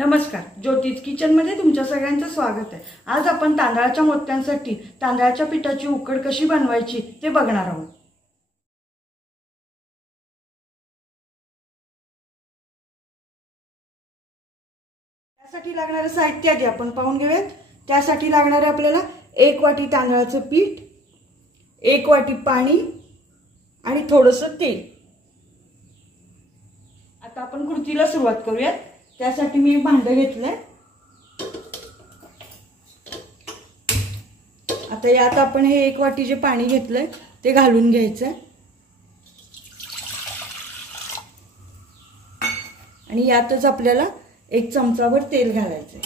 नमस्कार, ज्योतिष किचन मध्ये तुमच्या सगळ्यांचं स्वागत आहे। आज आपण तांदळाच्या मोदकांसाठी तांदळाच्या पिठाची उकड कशी बनवायची ते बघणार आहोत। त्यासाठी लागणारे साहित्य आधी आपण पाहून घेऊयात। त्यासाठी लागणारे आपल्याला 1 वाटी तांदळाचं पीठ, 1 वाटी पाणी आणि थोडंसं तेल। आता आपण कृतीला सुरुवात करूयात। त्यासाठी मी भांडं घेतलंय। आता यात आपण हे 1 वाटी जे पाणी घेतलंय ते घालून घ्यायचं आणि यातच आपल्याला 1 चमचाभर तेल घालायचंय।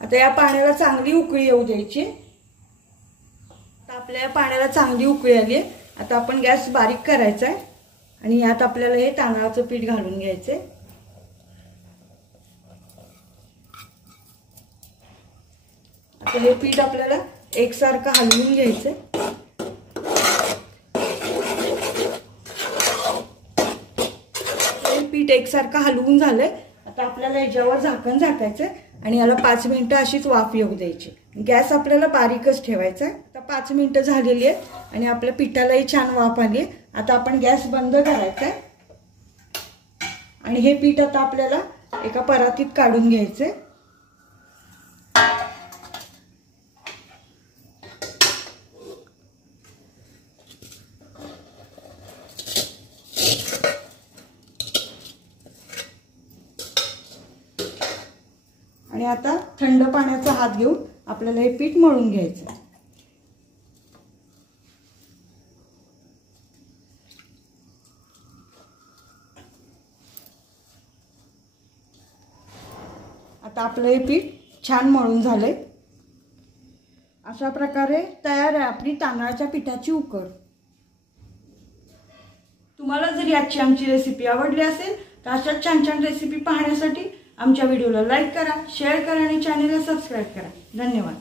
आता या पाण्याला चांगली उकळी येऊ द्यायची। आता आपल्या या पाण्याला चांगली उकळी आली आहे। आता आपण गॅस बारीक करायचा आहे आणि यात आपल्याला हे तांदळाचं पीठ घालून घ्यायचे। आता हे पीठ आपल्याला एकसारखं हलवून घ्यायचे। हे पीठ एकसारखं हलवून झालंय। आता आपल्याला याच्यावर झाकण झाकायचं आणि याला 5 मिनिटं अशीच वाफ येऊ द्यायची। गॅस आपल्याला बारीकच ठेवायचा। आता 5 मिनिटं झालेली आहेत आणि आपल्या पिठालाही छान वाफ आली आहे। आता आपण गॅस बंद करायचा आहे आणि हे पीठ आता आपल्याला एका परातीत काढून घ्यायचे। आणि आता थंड पाण्याचा हात घेऊन आपल्याला हे पीठ मळून घ्यायचं। आता आपलं हे पीठ छान मळून झालंय। अशा प्रकारे तयार आहे आपली तांदळाच्या पिठाची उकड। तुम्हाला जर याची आमची रेसिपी आवडली असेल तर अशा छान छान रेसिपी पाहण्यासाठी आमच्या व्हिडिओला लाईक करा, शेअर करा आणि चॅनलला सबस्क्राइब करा। धन्यवाद।